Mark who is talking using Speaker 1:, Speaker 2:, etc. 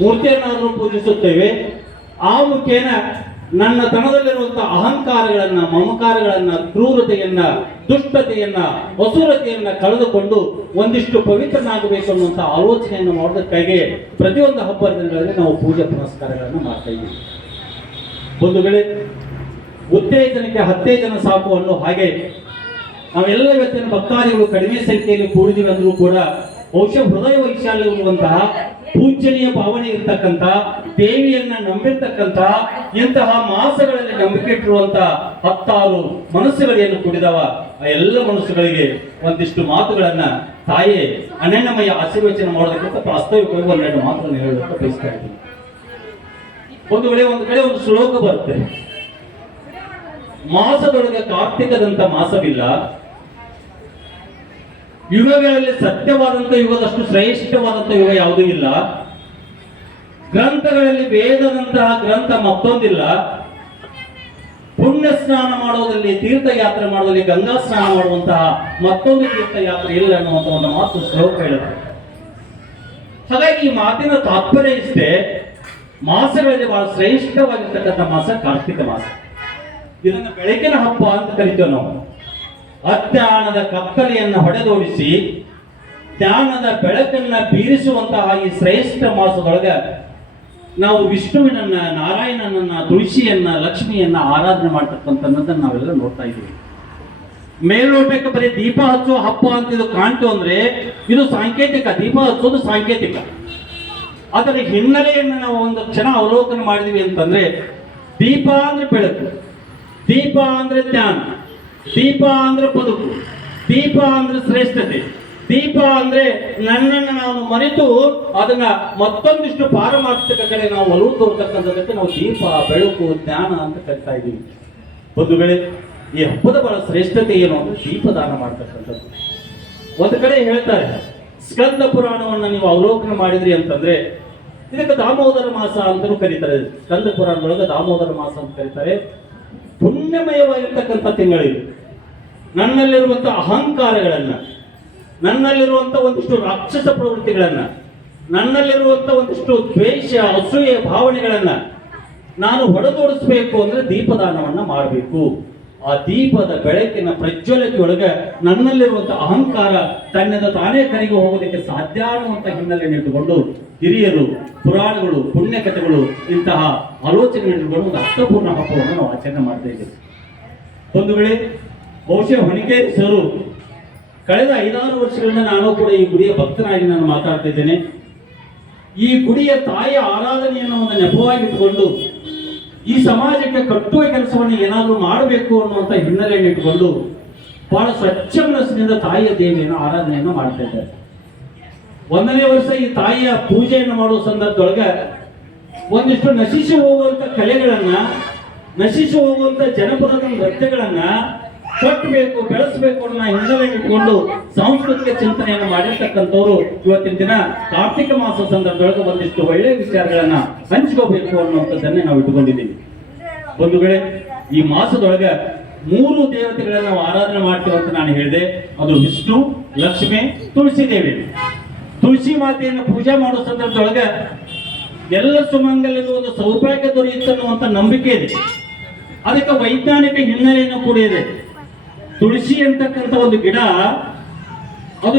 Speaker 1: ಮೂರ್ತಿಯನ್ನಾದರೂ ಪೂಜಿಸುತ್ತೇವೆ. ಆ ಮುಖೇನ ನನ್ನ ತನದಲ್ಲಿರುವಂತಹ ಅಹಂಕಾರಗಳನ್ನ, ಮಮಕಾರಗಳನ್ನ, ಕ್ರೂರತೆಯನ್ನ, ದುಷ್ಟತೆಯನ್ನ ಹಸುರತೆಯನ್ನ ಕಳೆದುಕೊಂಡು ಒಂದಿಷ್ಟು ಪವಿತ್ರನಾಗಬೇಕು ಅನ್ನುವಂಥ ಆಲೋಚನೆಯನ್ನು ಮಾಡೋದಕ್ಕಾಗಿ ಪ್ರತಿಯೊಂದು ಹಬ್ಬದ ದಿನಗಳಲ್ಲಿ ನಾವು ಪೂಜೆ ಪುನಸ್ಕಾರಗಳನ್ನು ಮಾಡ್ತಾ ಇದ್ದೀವಿ. ಬಂಧುಗಳೇ ಉತ್ತೇಜನಕ್ಕೆ ಹತ್ತೇಜನ ಸಾಕು ಅನ್ನೋ ಹಾಗೆ ನಾವೆಲ್ಲ ಇವತ್ತಿನ ಭಕ್ತಾದಿಗಳು ಕಡಿಮೆ ಸಂಖ್ಯೆಯಲ್ಲಿ ಕೂಡಿದೀವಿ ಅಂದರೂ ಕೂಡ ಬಹುಶಃ ಹೃದಯ ವೈಶಾಲ್ಯ ಇರುವಂತಹ ಪೂಜನೀಯ ಭಾವನೆ ಇರ್ತಕ್ಕಂಥ, ದೇವಿಯನ್ನ ನಂಬಿರ್ತಕ್ಕಂಥ, ಇಂತಹ ಮಾಸಗಳಲ್ಲಿ ನಂಬಿಕೆ ಇಟ್ಟಿರುವಂತಹ ಹತ್ತಾರು ಮನಸ್ಸುಗಳೇನು ಕೂಡಿದವ ಆ ಎಲ್ಲ ಮನಸ್ಸುಗಳಿಗೆ ಒಂದಿಷ್ಟು ಮಾತುಗಳನ್ನ ತಾಯೇ ಅನನ್ಯಮಯ ಆಶೀರ್ವಚನ ಮಾಡೋದಕ್ಕಿಂತ ಪ್ರಾಸ್ತಾವಿಕವಾಗಿ ಒಂದೆರಡು ಮಾತುಗಳನ್ನು ಹೇಳೋದಕ್ಕೆ ಬಯಸ್ತಾ ಇದ್ದೀನಿ. ಒಂದು ವೇಳೆ ಒಂದು ಕಡೆ ಒಂದು ಶ್ಲೋಕ ಬರುತ್ತೆ. ಮಾಸದೊಳಗೆ ಕಾರ್ತಿಕದಂತ ಮಾಸವಿಲ್ಲ. ಯುಗಗಳಲ್ಲಿ ಸತ್ಯವಾದಂತ ಯುಗದಷ್ಟು ಶ್ರೇಷ್ಠವಾದಂತ ಯುಗ ಯಾವುದೂ ಇಲ್ಲ. ಗ್ರಂಥಗಳಲ್ಲಿ ವೇದದಂತಹ ಗ್ರಂಥ ಮತ್ತೊಂದಿಲ್ಲ. ಪುಣ್ಯ ಸ್ನಾನ ಮಾಡುವುದರಲ್ಲಿ ತೀರ್ಥಯಾತ್ರೆ ಮಾಡುವುದರಲ್ಲಿ ಗಂಗಾ ಸ್ನಾನ ಮಾಡುವಂತಹ ಮತ್ತೊಂದು ತೀರ್ಥಯಾತ್ರೆ ಇಲ್ಲ ಅನ್ನುವಂಥ ಒಂದು ಮಾತು ಶ್ಲೋಕ ಹೇಳುತ್ತೆ. ಹಾಗಾಗಿ ಈ ಮಾತಿನ ತಾತ್ಪರ್ಯ ಇಷ್ಟೇ. ಮಾಸಗಳಲ್ಲಿ ಬಹಳ ಶ್ರೇಷ್ಠವಾಗಿರ್ತಕ್ಕಂಥ ಮಾಸ ಕಾರ್ತಿಕ ಮಾಸ. ಇದನ್ನು ಬೆಳಕಿನ ಹಬ್ಬ ಅಂತ ಕರಿತೇವೆ ನಾವು. ಅಜ್ಞಾನದ ಕತ್ತಲೆಯನ್ನು ಹೊಡೆದೋಡಿಸಿ ಜ್ಞಾನದ ಬೆಳಕನ್ನ ಬೀರಿಸುವಂತಹ ಈ ಶ್ರೇಷ್ಠ ಮಾಸದೊಳಗೆ ನಾವು ವಿಷ್ಣುವಿನನ್ನ, ನಾರಾಯಣನನ್ನ, ತುಳಸಿಯನ್ನ, ಲಕ್ಷ್ಮಿಯನ್ನ ಆರಾಧನೆ ಮಾಡ್ತಕ್ಕಂಥದ್ದನ್ನ ನಾವೆಲ್ಲ ನೋಡ್ತಾ ಇದ್ದೀವಿ. ಮೇಲ್ನೋಟಕ್ಕೆ ಬರೀ ದೀಪ ಹಚ್ಚೋ ಹಬ್ಬ ಅಂತ ಇದು ಕಾಣ್ತು ಅಂದ್ರೆ ಇದು ಸಾಂಕೇತಿಕ, ದೀಪ ಹಚ್ಚೋದು ಸಾಂಕೇತಿಕ. ಅದರ ಹಿನ್ನೆಲೆಯನ್ನು ನಾವು ಒಂದು ಕ್ಷಣ ಅವಲೋಕನ ಮಾಡಿದ್ವಿ ಅಂತಂದ್ರೆ ದೀಪ ಅಂದ್ರೆ ಬೆಳಕು, ದೀಪ ಅಂದ್ರೆ ಜ್ಞಾನ. ದೀಪ ಅಂದ್ರೆ ಬದುಕು, ದೀಪ ಅಂದ್ರೆ ಶ್ರೇಷ್ಠತೆ, ದೀಪ ಅಂದ್ರೆ ನನ್ನನ್ನು ನಾನು ಮರೆತು ಅದನ್ನ ಮತ್ತೊಂದಿಷ್ಟು ಪಾರಮಾರ್ಥಿಕ ಕಡೆ ನಾವು ಒಲವು ತೋರ್ತಕ್ಕಂಥದ್ದಕ್ಕೆ ನಾವು ದೀಪ, ಬೆಳಕು ಜ್ಞಾನ ಅಂತ ಕರಿತಾ ಇದ್ದೀವಿ. ಬಂಧುಗಳೇ, ಈ ಹಬ್ಬದ ಬಹಳ ಶ್ರೇಷ್ಠತೆ ಏನು ಅಂದ್ರೆ ದೀಪದಾನ ಮಾಡ್ತಕ್ಕಂಥದ್ದು. ಒಂದು ಕಡೆ ಹೇಳ್ತಾರೆ, ಸ್ಕಂದ ಪುರಾಣವನ್ನು ನೀವು ಅವಲೋಕನ ಮಾಡಿದ್ರಿ ಅಂತಂದ್ರೆ, ಇದಕ್ಕೆ ದಾಮೋದರ ಮಾಸ ಅಂತಲೂ ಕರೀತಾರೆ. ಸ್ಕಂದ ಪುರಾಣದೊಳಗೆ ದಾಮೋದರ ಮಾಸ ಅಂತ ಕರೀತಾರೆ. ಪುಣ್ಯಮಯವಾಗಿರ್ತಕ್ಕಂಥ ತಿಂಗಳಿದು. ನನ್ನಲ್ಲಿರುವಂಥ ಅಹಂಕಾರಗಳನ್ನು, ನನ್ನಲ್ಲಿರುವಂಥ ಒಂದಿಷ್ಟು ರಾಕ್ಷಸ ಪ್ರವೃತ್ತಿಗಳನ್ನು, ನನ್ನಲ್ಲಿರುವಂಥ ಒಂದಿಷ್ಟು ದ್ವೇಷ, ಅಸೂಯ, ಭಾವನೆಗಳನ್ನು ನಾನು ಹೊಡೆದೋಡಿಸ್ಬೇಕು ಅಂದ್ರೆ ದೀಪದಾನವನ್ನು ಮಾಡಬೇಕು. ಆ ದೀಪದ ಬೆಳಕಿನ ಪ್ರಜ್ವಲತೆಯೊಳಗೆ ನನ್ನಲ್ಲಿರುವಂಥ ಅಹಂಕಾರ ತನ್ನದ ತಾನೇ ಕರಿಗೆ ಹೋಗೋದಕ್ಕೆ ಸಾಧ್ಯ ಅನ್ನುವಂಥ ಹಿನ್ನೆಲೆಯನ್ನು ಇಟ್ಟುಕೊಂಡು ಹಿರಿಯರು, ಪುರಾಣಗಳು, ಪುಣ್ಯಕಥೆಗಳು, ಇಂತಹ ಆಲೋಚನೆಗಳನ್ನು ಒಂದು ಅರ್ಥಪೂರ್ಣ ಹಬ್ಬವನ್ನು ನಾವು ಆಚರಣೆ ಮಾಡ್ತಾ ಇದ್ದೇವೆ. ಒಂದು ವೇಳೆ ಬಹುಶಃ ಹೊಣಿಕೆ ಸರು. ಕಳೆದ ಐದಾರು ವರ್ಷಗಳಿಂದ ನಾನು ಕೂಡ ಈ ಗುಡಿಯ ಭಕ್ತನಾಗಿ ನಾನು ಮಾತಾಡ್ತಾ ಇದ್ದೇನೆ ಈ ಗುಡಿಯ ತಾಯಿಯ ಆರಾಧನೆಯನ್ನು ಒಂದು ನೆಪವಾಗಿಟ್ಟುಕೊಂಡು ಈ ಸಮಾಜಕ್ಕೆ ಕಟ್ಟುವ ಕೆಲಸವನ್ನು ಏನಾದರೂ ಮಾಡಬೇಕು ಅನ್ನುವಂಥ ಹಿನ್ನೆಲೆಯನ್ನು ಇಟ್ಟುಕೊಂಡು ಬಹಳ ಸ್ವಚ್ಛ ಮನಸ್ಸಿನಿಂದ ತಾಯಿಯ ದೇವಿಯನ್ನು ಆರಾಧನೆಯನ್ನು ಮಾಡ್ತಾ ಒಂದನೇ ವರ್ಷ ಈ ತಾಯಿಯ ಪೂಜೆಯನ್ನು ಮಾಡುವ ಸಂದರ್ಭದೊಳಗೆ ಒಂದಿಷ್ಟು ನಶಿಸಿ ಹೋಗುವಂಥ ಕಲೆಗಳನ್ನು, ನಶಿಸಿ ಹೋಗುವಂಥ ಜನಪದ ನೃತ್ಯಗಳನ್ನ ಕಟ್ಟಬೇಕು, ಬೆಳೆಸಬೇಕು ಅನ್ನೋ ಹಿನ್ನೆಲೆ ಇಟ್ಕೊಂಡು ಸಾಂಸ್ಕೃತಿಕ ಚಿಂತನೆಯನ್ನು ಮಾಡಿರ್ತಕ್ಕಂಥವ್ರು ಇವತ್ತಿನ ದಿನ ಕಾರ್ತಿಕ ಮಾಸ ಸಂದರ್ಭದೊಳಗೆ ಒಂದಿಷ್ಟು ಒಳ್ಳೆಯ ವಿಚಾರಗಳನ್ನ ಹಂಚ್ಕೋಬೇಕು ಅನ್ನುವಂಥದ್ದನ್ನೇ ನಾವು ಇಟ್ಕೊಂಡಿದ್ದೀವಿ ಬಂಧುಗಳೇ, ಈ ಮಾಸದೊಳಗೆ ಮೂರು ದೇವತೆಗಳನ್ನ ನಾವು ಆರಾಧನೆ ಮಾಡ್ತೀವಿ ಅಂತ ನಾನು ಹೇಳಿದೆ. ಅದು ವಿಷ್ಣು, ಲಕ್ಷ್ಮಿ, ತುಳಸಿ ದೇವಿ. ತುಳಸಿ ಮಾತೆಯನ್ನು ಪೂಜೆ ಮಾಡೋ ಸಂದರ್ಭದೊಳಗೆ ಎಲ್ಲ ಸುಮಂಗಲಿಗೂ ಒಂದು ಸೌಭಾಗ್ಯ ದೊರೆಯುತ್ತೆ ಅನ್ನುವಂಥ ನಂಬಿಕೆ ಇದೆ. ಅದಕ್ಕೆ ವೈಜ್ಞಾನಿಕ ಹಿನ್ನೆಲೆಯನ್ನು ಕೂಡ ಇದೆ. ತುಳಸಿ ಅಂತಕ್ಕಂಥ ಒಂದು ಗಿಡ